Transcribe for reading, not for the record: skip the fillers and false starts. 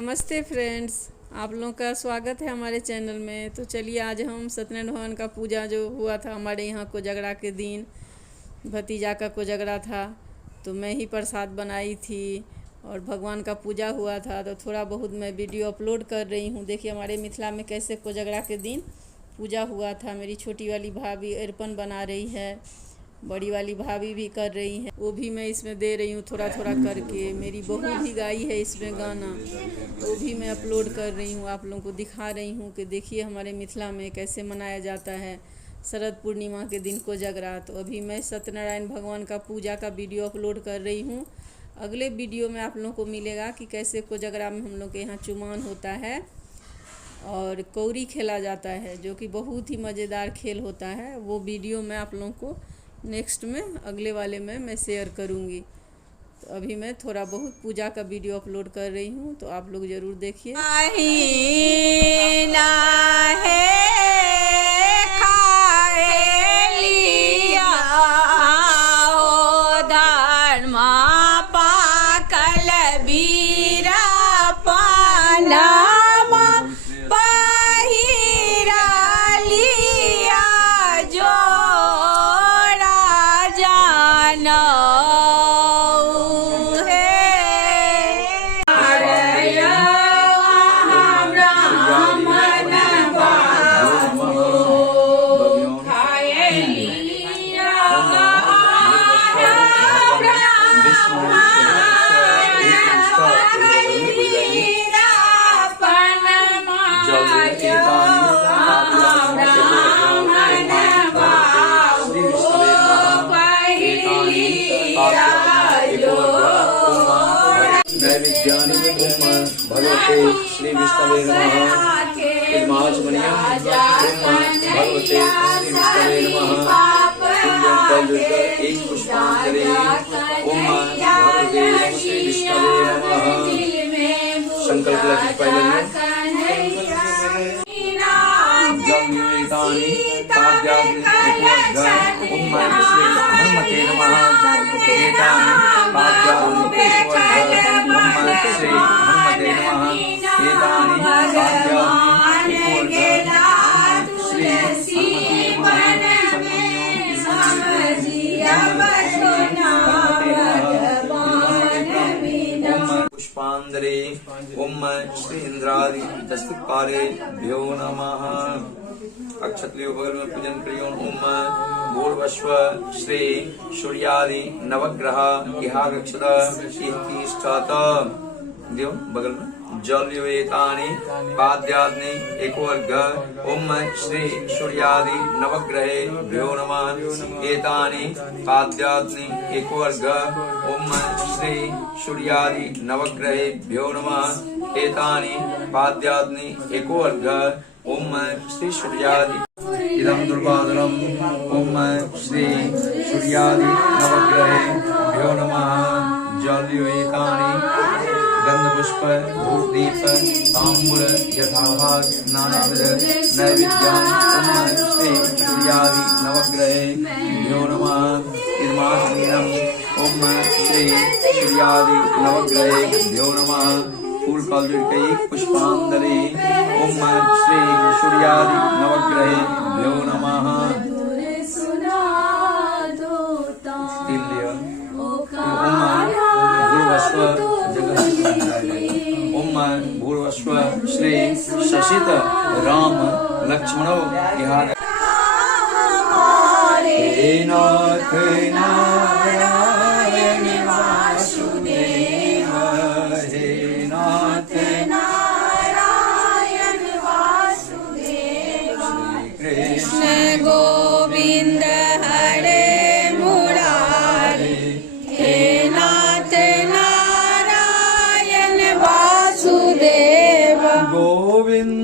नमस्ते फ्रेंड्स, आप लोगों का स्वागत है हमारे चैनल में। तो चलिए आज हम सत्यनारायण भगवान का पूजा जो हुआ था हमारे यहाँ कोजगरा के दिन, भतीजा का कोजगरा था तो मैं ही प्रसाद बनाई थी और भगवान का पूजा हुआ था। तो थोड़ा बहुत मैं वीडियो अपलोड कर रही हूँ। देखिए हमारे मिथिला में कैसे कोजगरा के दिन पूजा हुआ था। मेरी छोटी वाली भाभी अर्पण बना रही है, बड़ी वाली भाभी भी कर रही हैं, वो भी मैं इसमें दे रही हूँ थोड़ा थोड़ा करके। मेरी बहू भी गाई है इसमें गाना, वो भी मैं अपलोड कर रही हूँ, आप लोगों को दिखा रही हूँ कि देखिए हमारे मिथिला में कैसे मनाया जाता है शरद पूर्णिमा के दिन कोजगरा। तो अभी मैं सत्यनारायण भगवान का पूजा का वीडियो अपलोड कर रही हूँ। अगले वीडियो में आप लोगों को मिलेगा कि कैसे कोजगरा में हम लोग के यहाँ चुमान होता है और कौड़ी खेला जाता है, जो कि बहुत ही मज़ेदार खेल होता है। वो वीडियो मैं आप लोगों को नेक्स्ट में अगले वाले में मैं शेयर करूँगी। तो अभी मैं थोड़ा बहुत पूजा का वीडियो अपलोड कर रही हूँ, तो आप लोग ज़रूर देखिए। भगवते श्री विष्णवे नमः। इदमाचमनीयं भगवते श्री विष्णवे नमः। पुण्यं कलयुग एक पुष्पांजलि। ओम भगवते श्री विष्णवे नमः। संकल्प लगी पहले जम्युतानि पाद्यानि ओम श्री हनुमते नमः। एतानि पाद्यानि ओम श्री हनुमते नमः। एतानि पाद्यानि श्री पुष्पांजलि। ओम श्री इंद्रादि दस्तपारे भ्यो नमः। अक्षत्रियो बगल में पूजन करियो। ओम भूर्भुवस्व श्री सूर्यादि नवग्रह इहागच्छत इतिष्ठत। दियो बगल में जलयुतानि पाद्यानि एकवर्ग। ओम श्री सूर्यादि नवग्रहे भ्यो नमः। एतानि पाद्यानि एकवर्ग। ओम श्री सूर्यादि नवग्रहे भ्यो नमः। एतानि पाद्यानि एकवर्ग। ओम श्री सूर्यादि इदं दुर्वादनम्। ओम श्री सूर्यादि नवग्रहे भ्यो नमः। जलयुतानि गंधपुष्प धूपदीप तांबूल यथाभाग नानाविध नैवेद्यानि। ओम श्री सूर्यादि नवग्रहे भ्यो नमः। इदमाचमनीयम्। ओम श्री सूर्यादि नवग्रहे भ्यो नमः। फूल कलयुग पुष्पांजलि। ओम श्री सूर्यादि नवग्रहे भ्यो नमः। भूर्भुवस्व श्री शशित राम लक्ष्मणो इहाग। हे नाथ नारायण वासुदेव। हे नाथ नारायण वासुदेव। श्री कृष्ण गोविंद हरे मुरारी। हे नाथ नारायण वासुदेव। गोविंद